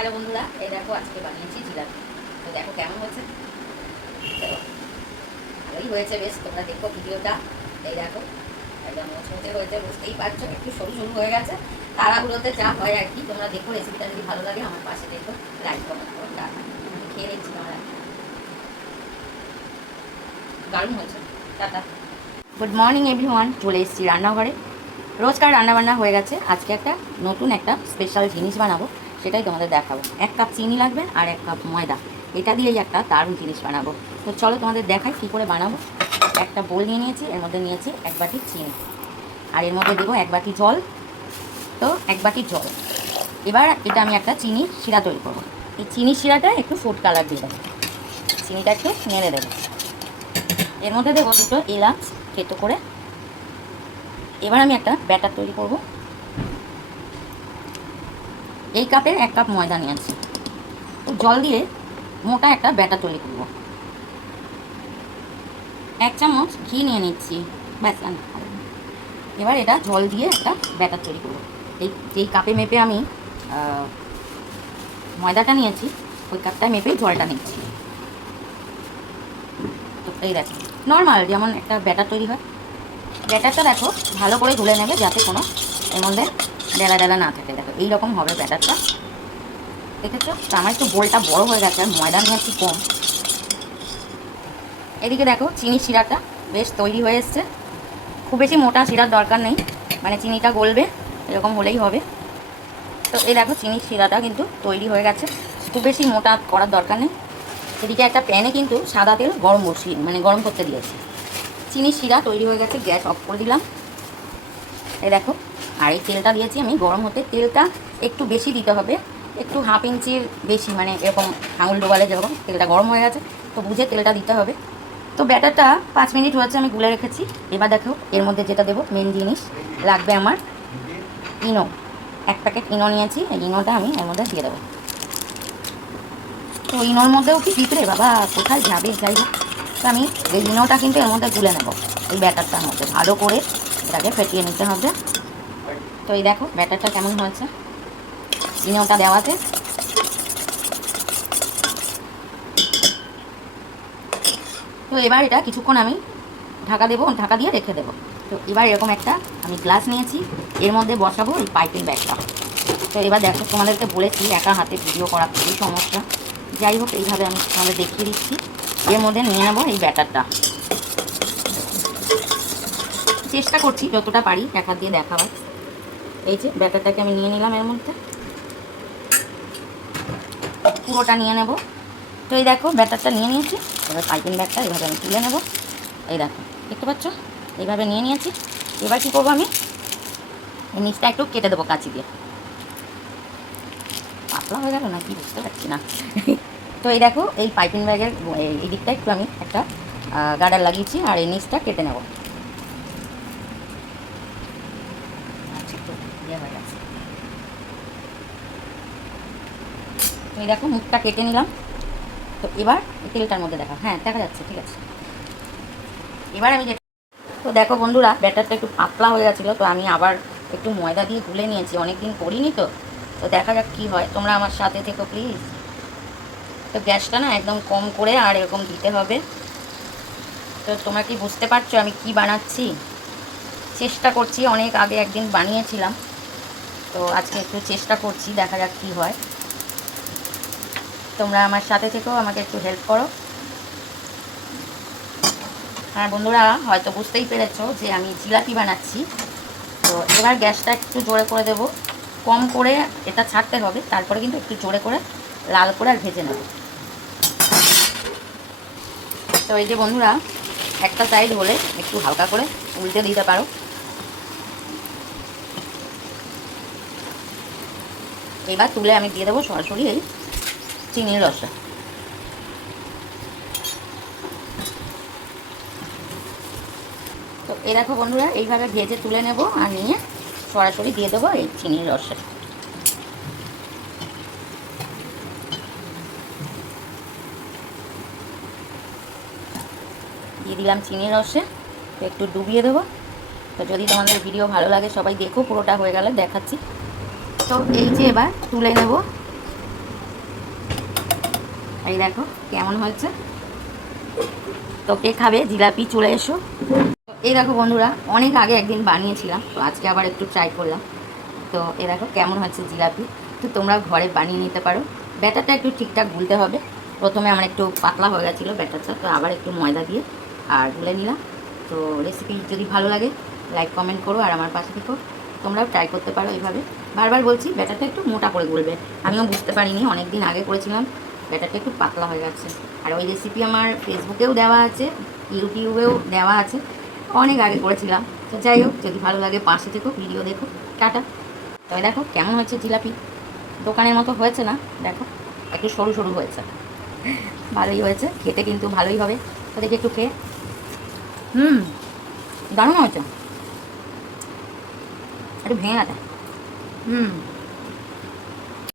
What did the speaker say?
Hello বন্ধুরা, এই দেখো আজকে বানিয়েছি জিলাপি। তো দেখো কেমন হয়েছে। দেখো ভালোই হয়েছে বেশ, তোমরা দেখো ভিডিওটা। এই দেখো একদম মোচমোচে হয়েছে, বুঝতেই পারছো। একটু সরু সরু হয়ে গেছে, তারাগুলোতে যা হয় আর কি। তোমরা দেখো, রেসিপিটা যদি ভালো লাগে আমার পাশে দেখো, লাইক কমেন্ট করো। আমি খেয়ে দেখছি তোমরা। দারুণ হয়েছে। টাটা। গুড মর্নিং এভরিওয়ান, চলে এসেছি রান্নাঘরে। রোজকার রান্নাবান্না হয়ে গেছে, আজকে একটা নতুন একটা স্পেশাল জিনিস বানাবো, সেটাই তোমাদের দেখাবো। 1 কাপ চিনি লাগবে আর 1 কাপ ময়দা, এটা দিয়েই একটা দারুণ জিনিস বানাবো। তো চলো তোমাদের দেখাই কী করে বানাবো। একটা বোল নিয়ে নিয়েছি, এর মধ্যে নিয়েছি 1 বাটি চিনি, আর এর মধ্যে দেবো 1 বাটি জল। তো 1 বাটি জল। এবার এটা আমি একটা চিনি শিরা তৈরি করবো। এই চিনি শিরাটা একটু ফুড কালার দিয়ে দেবো, চিনিটা একটু নেড়ে দেবো। এর মধ্যে দেবো 2টো এলাচ থেতো করে। এবার আমি একটা ব্যাটার তৈরি করব। এই কাপের 1 কাপ ময়দা নিয়েছি, তো জল দিয়ে মোটা একটা ব্যাটার তৈরি করব। 1 চামচ ঘি নিয়ে নিচ্ছি, ব্যাস। এবার এটা জল দিয়ে একটা ব্যাটার তৈরি করব। যেই কাপে মেপে আমি ময়দাটা নিয়েছি, ওই কাপটায় মেপে জলটা নিচ্ছি। তো এই দেখো নর্মাল যেমন একটা ব্যাটার তৈরি হয়, ব্যাটারটা দেখো ভালো করে গুলে নেবে, যাতে কোনো এর মধ্যে ডেলা ডেলা না থাকে। দেখো এইরকম হবে ব্যাটারটা, দেখেছো? তো আমার একটু বোলটা বড় হয়ে গেছে, আর ময়দা নিয়েছি কম। এদিকে দেখো চিনি শিরাটা বেশ তৈরি হয়ে এসছে। খুব বেশি মোটা শিরার দরকার নেই, মানে চিনিটা গলবে এরকম হলেই হবে। তো এই দেখো চিনির শিরাটা কিন্তু তৈরি হয়ে গেছে, খুব বেশি মোটা করার দরকার নেই। এদিকে একটা প্যানে কিন্তু সাদা তেল গরম করতে দিয়েছি। চিনির শিরা তৈরি হয়ে গেছে, গ্যাস অফ করে দিলাম। এই দেখো, আর এই তেলটা দিয়েছি আমি গরম হতে। তেলটা একটু বেশি দিতে হবে, একটু 1/2 ইঞ্চির বেশি, মানে এরকম আঙুল ডোবালে যেরকম। তেলটা গরম হয়ে গেছে, তো বুঝে তেলটা দিতে হবে। তো ব্যাটারটা 5 মিনিট হয়েছে, আমি গুলে রেখেছি। এবার দেখো এর মধ্যে যেটা দেবো, মেন জিনিস লাগবে আমার ইনো। 1 প্যাকেট ইনো নিয়েছি, এই ইনোটা আমি এর মধ্যে দিয়ে দেবো। তো ইনোর মধ্যেও কি দিতে বাবা, কোথায় যাবে? যাই হোক, তো আমি এই ইনোটা কিন্তু এর মধ্যে গুলে নেবো, এই ব্যাটারটার মধ্যে ভালো করে এটাকে ফেটিয়ে নিতে হবে। তো এই দেখো ব্যাটারটা কেমন হয়েছে ইনোটা দেওয়াতে। তো এবার এটা কিছুক্ষণ আমি ঢাকা দেবো, ঢাকা দিয়ে রেখে দেবো। তো এবার এরকম একটা আমি গ্লাস নিয়েছি, এর মধ্যে বসাবো এই পাইপিং ব্যাগটা। তো এবার দেখো, তোমাদেরকে বলেছি একা হাতে ভিডিও করা খুবই সমস্যা, যাই হোক এইভাবে আমি তোমাদের দেখিয়ে দিচ্ছি। এর মধ্যে নিয়ে নেবো এই ব্যাটারটা, চেষ্টা করছি যতটা পারি এক হাত দিয়ে দেখাবার। এই যে ব্যাটারটাকে আমি নিয়ে নিলাম, এর মধ্যে পুরোটা নিয়ে নেব। তো এই দেখো ব্যাটারটা নিয়ে নিয়েছি, এবার পাইপিং ব্যাগটা এইভাবে আমি তুলে নেব। এই দেখো দেখতে পাচ্ছ, এইভাবে নিয়ে নিয়েছি। এবার কী করবো, আমি এই নিচটা একটু কেটে দেবো কাঁচি দিয়ে। পাতলা হয়ে গেল না কি বুঝতে পারছি না। তো এই দেখো এই পাইপিং ব্যাগের এই দিকটা একটু আমি একটা গার্ডার লাগিয়েছি, আর এই নিচটা কেটে নেব। এই দেখো মুখটা কেটে নিলাম। তো এবার তেলটার মধ্যে হ্যাঁ দেখা যাচ্ছে, ঠিক আছে। এবার আমি তো দেখো বন্ধুরা, ব্যাটারটা একটু পাতলা হয়ে গেছিলো, তো আমি আবার একটু ময়দা দিয়ে গুলে নিয়েছি, অনেকদিন করিনি। তো তো দেখা যাক কী হয়, তোমরা আমার সাথে থেকো প্লিজ। তো গ্যাসটা না একদম কম করে আর এরকম দিতে হবে। তো তোমরা কি বুঝতে পারছো আমি কি বানাচ্ছি? চেষ্টা করছি, অনেক আগে একদিন বানিয়েছিলাম, তো আজকে একটু চেষ্টা করছি, দেখা যাক কী হয়। তোমরা আমার সাথে থেকেও আমাকে একটু হেল্প করো। হ্যাঁ বন্ধুরা, হয়তো বুঝতেই পেরেছো যে আমি জিলাপি বানাচ্ছি। তো এবার গ্যাসটা একটু জোরে করে দেব, কম করে এটা ছাড়তে হবে, তারপরে কিন্তু একটু জোরে করে লাল করে আর ভেজে নেব। তো এই যে বন্ধুরা, একটা সাইড হলে একটু হালকা করে উল্টে দিতে পারো। এবার তুলে আমি দিয়ে দেবো সরাসরি এই চিনির রসটা। তো এই দেখো বন্ধুরা, এইভাবে ভেজে তুলে নেব, আর নিয়ে সরাসরি দিয়ে দেবো এই চিনির রসে। দিয়ে দিলাম চিনির রসে, তো একটু ডুবিয়ে দেবো। তো যদি তোমাদের ভিডিও ভালো লাগে সবাই দেখো, পুরোটা হয়ে গেলে দেখাচ্ছি। তো এই যে এবার তুলে নেব, এই দেখো কেমন হয়েছে। তো কে খাবে জিলাপি চলে এসো। এই দেখো বন্ধুরা, অনেক আগে একদিন বানিয়েছিলাম, তো আজকে আবার একটু ট্রাই করলাম। তো এ দেখো কেমন হচ্ছে জিলাপি। তো তোমরা ঘরে বানিয়ে নিতে পারো। ব্যাটারটা একটু ঠিকঠাক গুলতে হবে। প্রথমে আমার একটু পাতলা হয়ে গেছিলো ব্যাটারটা, তো আবার একটু ময়দা দিয়ে আর গুলে নিলাম। তো রেসিপি যদি ভালো লাগে লাইক কমেন্ট করো আর আমার পাশে থেকো। তোমরাও ট্রাই করতে পারো এইভাবে। বারবার বলছি ব্যাটারটা একটু মোটা করে গুলবে। আমিও বুঝতে পারিনি, অনেক দিন আগে করেছিলাম, ব্যাটারটা একটু পাতলা হয়ে গেছে। আর ওই রেসিপি আমার ফেসবুকেও দেওয়া আছে, ইউটিউবেও দেওয়া আছে, অনেক আগে করেছিলাম। তো যাই হোক, যদি ভালো লাগে পাশে থেকো, ভিডিও দেখো। টাটা। তবে দেখো কেমন হচ্ছে জিলাপি। দোকানের মতো হয়েছে না, দেখো একটু সরু সরু হয়েছে, ভালোই হয়েছে, খেতে কিন্তু ভালোই হবে। তো দেখি একটু খেয়ে। দারুণ হয়েছে, একটু ভেঙে গেছে।